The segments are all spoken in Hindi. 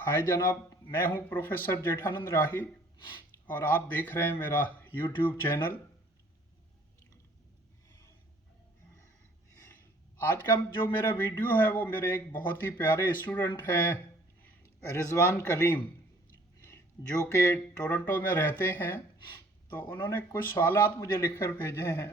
हाय जनाब, मैं हूं प्रोफेसर जेठानंद राही और आप देख रहे हैं मेरा यूट्यूब चैनल। आज का जो मेरा वीडियो है वो मेरे एक बहुत ही प्यारे स्टूडेंट हैं, रिजवान कलीम, जो कि टोरंटो में रहते हैं। तो उन्होंने कुछ सवालात मुझे लिखकर भेजे हैं।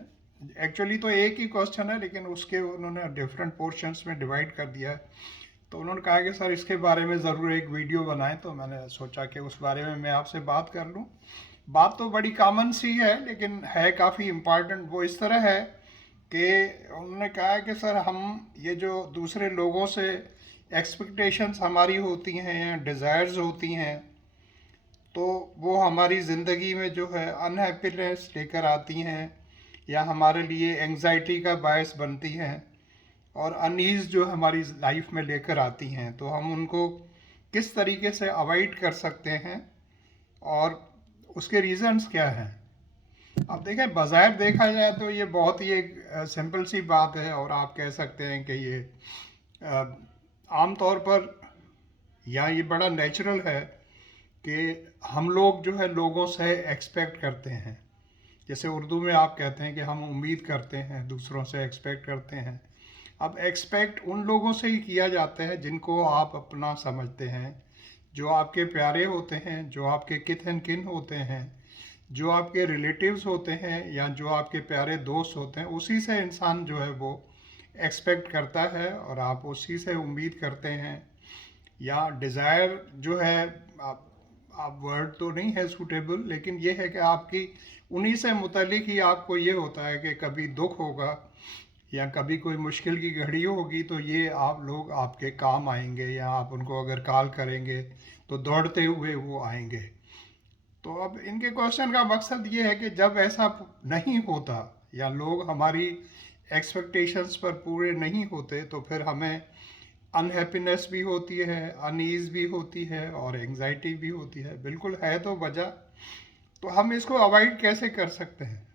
एक्चुअली तो एक ही क्वेश्चन है, लेकिन उसके उन्होंने डिफरेंट पोर्शंस में डिवाइड कर दिया है। तो उन्होंने कहा कि सर इसके बारे में ज़रूर एक वीडियो बनाएं, तो मैंने सोचा कि उस बारे में मैं आपसे बात कर लूं। बात तो बड़ी कॉमन सी है, लेकिन है काफ़ी इम्पॉर्टेंट। वो इस तरह है कि उन्होंने कहा कि सर हम ये जो दूसरे लोगों से एक्सपेक्टेशंस हमारी होती हैं या डिज़ायर्स होती हैं, तो वो हमारी ज़िंदगी में जो है अनहैप्पीनेस लेकर आती हैं या हमारे लिए एंग्जाइटी का बायस बनती हैं और अनईज़ जो हमारी लाइफ में लेकर आती हैं। तो हम उनको किस तरीके से अवॉइड कर सकते हैं और उसके रीज़न्स क्या हैं। अब देखें, बाज़ाहिर देखा जाए तो ये बहुत ही एक सिंपल सी बात है, और आप कह सकते हैं कि ये आम तौर पर या ये बड़ा नेचुरल है कि हम लोग जो है लोगों से एक्सपेक्ट करते हैं। जैसे उर्दू में आप कहते हैं कि हम उम्मीद करते हैं, दूसरों से एक्सपेक्ट करते हैं। अब एक्सपेक्ट उन लोगों से ही किया जाता है जिनको आप अपना समझते हैं, जो आपके प्यारे होते हैं, जो आपके किथ एंड किन होते हैं, जो आपके रिलेटिव्स होते हैं या जो आपके प्यारे दोस्त होते हैं। उसी से इंसान जो है वो एक्सपेक्ट करता है और आप उसी से उम्मीद करते हैं। या डिज़ायर जो है, आप वर्ड तो नहीं है सूटेबल, लेकिन ये है कि आपकी उन्हीं से मुतल्लिक ही आपको ये होता है कि कभी दुख होगा या कभी कोई मुश्किल की घड़ी होगी तो ये आप लोग आपके काम आएंगे, या आप उनको अगर कॉल करेंगे तो दौड़ते हुए वो आएंगे। तो अब इनके क्वेश्चन का मकसद ये है कि जब ऐसा नहीं होता या लोग हमारी एक्सपेक्टेशंस पर पूरे नहीं होते, तो फिर हमें अनहैप्पीनेस भी होती है, अनईज़ भी होती है और एंग्जाइटी भी होती है। बिल्कुल है तो वजह। तो हम इसको अवॉइड कैसे कर सकते हैं?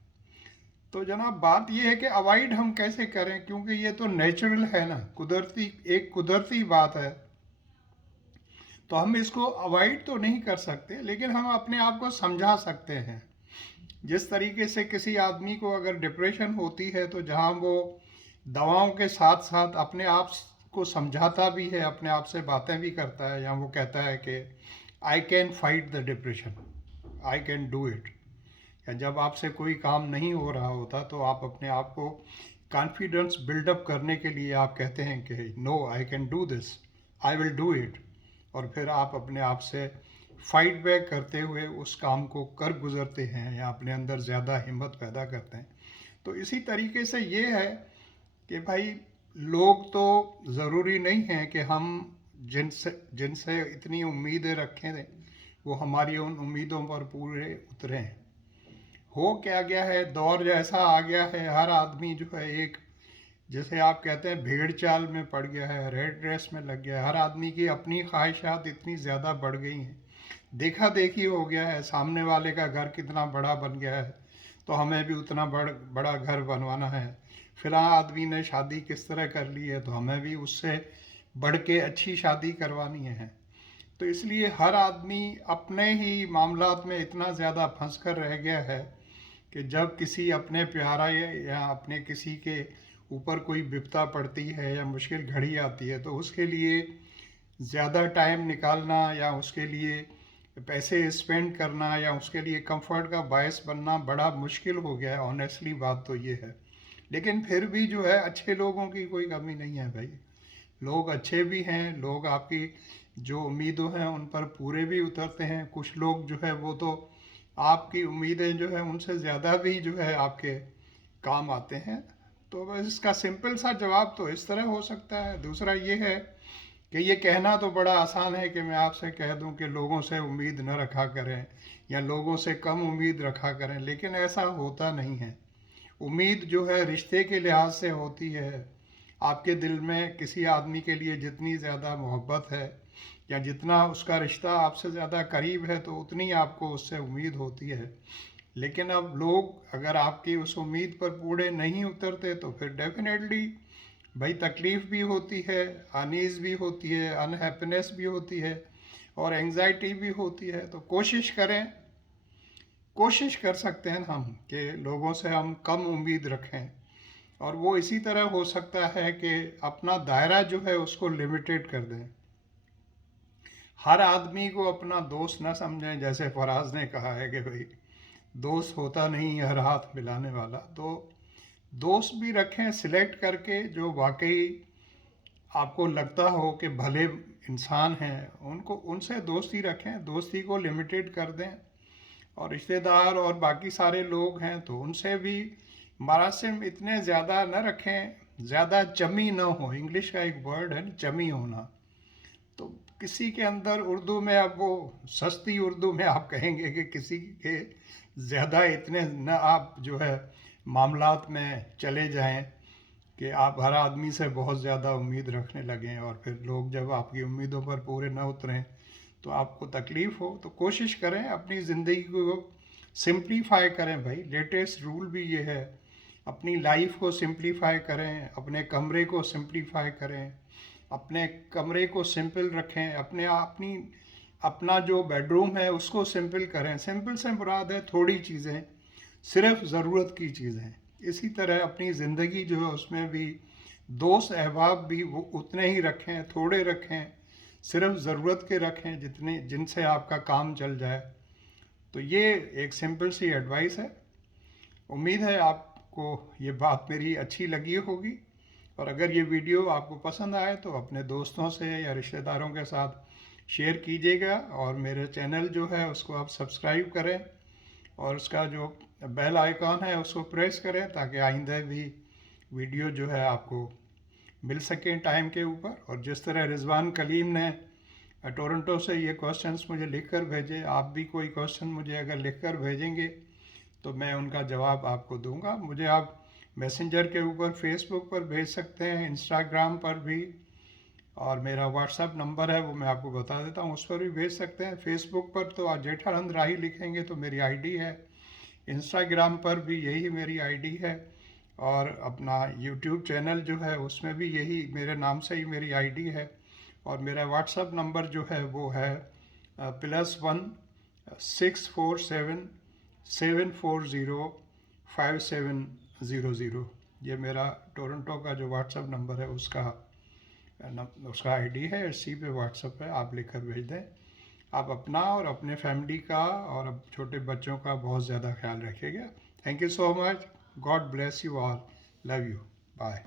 तो जनाब, बात यह है कि अवॉइड हम कैसे करें, क्योंकि ये तो नेचुरल है ना, कुदरती बात है। तो हम इसको अवॉइड तो नहीं कर सकते, लेकिन हम अपने आप को समझा सकते हैं। जिस तरीके से किसी आदमी को अगर डिप्रेशन होती है, तो जहाँ वो दवाओं के साथ साथ अपने आप को समझाता भी है, अपने आप से बातें भी करता है, या वो कहता है कि I can fight the depression, I can do it. या जब आपसे कोई काम नहीं हो रहा होता तो आप अपने आप को कॉन्फिडेंस बिल्डअप करने के लिए आप कहते हैं कि no, I can do this, I will do it. और फिर आप अपने आप से फाइट बैक करते हुए उस काम को कर गुजरते हैं या अपने अंदर ज़्यादा हिम्मत पैदा करते हैं। तो इसी तरीके से ये है कि भाई, लोग तो ज़रूरी नहीं है कि हम जिनसे जिनसे इतनी उम्मीदें रखें वो हमारी उन उम्मीदों पर पूरे उतरें। हो क्या गया है, दौर जैसा आ गया है, हर आदमी जो है एक, जैसे आप कहते हैं, भेड़ चाल में पड़ गया है, रेड रेस में लग गया है। हर आदमी की अपनी ख्वाहिशात इतनी ज़्यादा बढ़ गई हैं, देखा देखी हो गया है। सामने वाले का घर कितना बड़ा बन गया है तो हमें भी उतना बड़ा घर बनवाना है। फिलहाल आदमी ने शादी किस तरह कर ली है तो हमें भी उससे बढ़ के अच्छी शादी करवानी है। तो इसलिए हर आदमी अपने ही मामलात में इतना ज़्यादा फंस कर रह गया है कि जब किसी अपने प्यारा या अपने किसी के ऊपर कोई विपदा पड़ती है या मुश्किल घड़ी आती है, तो उसके लिए ज़्यादा टाइम निकालना या उसके लिए पैसे स्पेंड करना या उसके लिए कंफर्ट का बायस बनना बड़ा मुश्किल हो गया है। ऑनेस्टली बात तो ये है। लेकिन फिर भी जो है, अच्छे लोगों की कोई कमी नहीं है भाई। लोग अच्छे भी हैं, लोग आपकी जो उम्मीदें हैं उन पर पूरे भी उतरते हैं। कुछ लोग जो है वो तो आपकी उम्मीदें जो है उनसे ज़्यादा भी जो है आपके काम आते हैं। तो बस इसका सिंपल सा जवाब तो इस तरह हो सकता है। दूसरा ये है कि ये कहना तो बड़ा आसान है कि मैं आपसे कह दूं कि लोगों से उम्मीद न रखा करें या लोगों से कम उम्मीद रखा करें, लेकिन ऐसा होता नहीं है। उम्मीद जो है रिश्ते के लिहाज से होती है। आपके दिल में किसी आदमी के लिए जितनी ज़्यादा मोहब्बत है या जितना उसका रिश्ता आपसे ज़्यादा करीब है, तो उतनी आपको उससे उम्मीद होती है। लेकिन अब लोग अगर आपकी उस उम्मीद पर पूरे नहीं उतरते तो फिर डेफिनेटली भाई तकलीफ़ भी होती है, अनीज़ भी होती है, अनहैप्पीनेस भी होती है। और एंजाइटी भी होती है। तो कोशिश कर सकते हैं हम कि लोगों से हम कम उम्मीद रखें, और वो इसी तरह हो सकता है कि अपना दायरा जो है उसको लिमिटेड कर दें। हर आदमी को अपना दोस्त न समझें, जैसे फराज ने कहा है कि भाई दोस्त होता नहीं हर हाथ मिलाने वाला। तो दोस्त भी रखें सिलेक्ट करके, जो वाकई आपको लगता हो कि भले इंसान हैं, उनको उनसे दोस्ती रखें, दोस्ती को लिमिटेड कर दें। और रिश्तेदार और बाकी सारे लोग हैं तो उनसे भी मरासिम इतने ज़्यादा न रखें, ज़्यादा जमी न हो। इंग्लिश का एक वर्ड है जमी होना। तो किसी के अंदर उर्दू में, अब वो सस्ती उर्दू में आप कहेंगे कि किसी के ज़्यादा इतने न आप जो है मामलात में चले जाएं कि आप हर आदमी से बहुत ज़्यादा उम्मीद रखने लगें, और फिर लोग जब आपकी उम्मीदों पर पूरे न उतरें तो आपको तकलीफ़ हो। तो कोशिश करें अपनी ज़िंदगी को सिंप्लीफाई करें। भाई लेटेस्ट रूल भी ये है, अपनी लाइफ को सिंप्लीफाई करें, अपने कमरे को सिंप्लीफाई करें, अपने कमरे को सिंपल रखें, अपना जो बेडरूम है उसको सिंपल करें। सिंपल से मुराद है थोड़ी चीज़ें, सिर्फ ज़रूरत की चीज़ें। इसी तरह अपनी ज़िंदगी जो है उसमें भी दोस्त अहबाब भी वो उतने ही रखें, थोड़े रखें, सिर्फ ज़रूरत के रखें जितने जिनसे आपका काम चल जाए। तो ये एक सिंपल सी एडवाइस है। उम्मीद है आपको ये बात मेरी अच्छी लगी होगी, और अगर ये वीडियो आपको पसंद आए तो अपने दोस्तों से या रिश्तेदारों के साथ शेयर कीजिएगा, और मेरे चैनल जो है उसको आप सब्सक्राइब करें, और उसका जो बेल आइकॉन है उसको प्रेस करें, ताकि आइंदा भी वीडियो जो है आपको मिल सकें टाइम के ऊपर। और जिस तरह रिजवान कलीम ने टोरंटो से ये क्वेश्चंस मुझे लिखकर भेजे, आप भी कोई क्वेश्चन मुझे अगर लिखकर भेजेंगे तो मैं उनका जवाब आपको दूंगा। मुझे आप मैसेंजर के ऊपर, फेसबुक पर भेज सकते हैं, इंस्टाग्राम पर भी, और मेरा व्हाट्सएप नंबर है वो मैं आपको बता देता हूँ, उस पर भी भेज सकते हैं। फेसबुक पर तो आज जेठानंद राही लिखेंगे तो मेरी आईडी है, इंस्टाग्राम पर भी यही मेरी आईडी है, और अपना यूट्यूब चैनल जो है उसमें भी यही मेरे नाम से ही मेरी आईडी है। और मेरा व्हाट्सएप नंबर जो है वो है +1 647 740 5700। ये मेरा टोरंटो का जो व्हाट्सएप नंबर है उसका आईडी है। इसी पे व्हाट्सएप है, आप लिखकर भेज दें। आप अपना और अपने फैमिली का और अब छोटे बच्चों का बहुत ज़्यादा ख्याल रखिएगा। Thank you so much. God bless you all. Love you. Bye.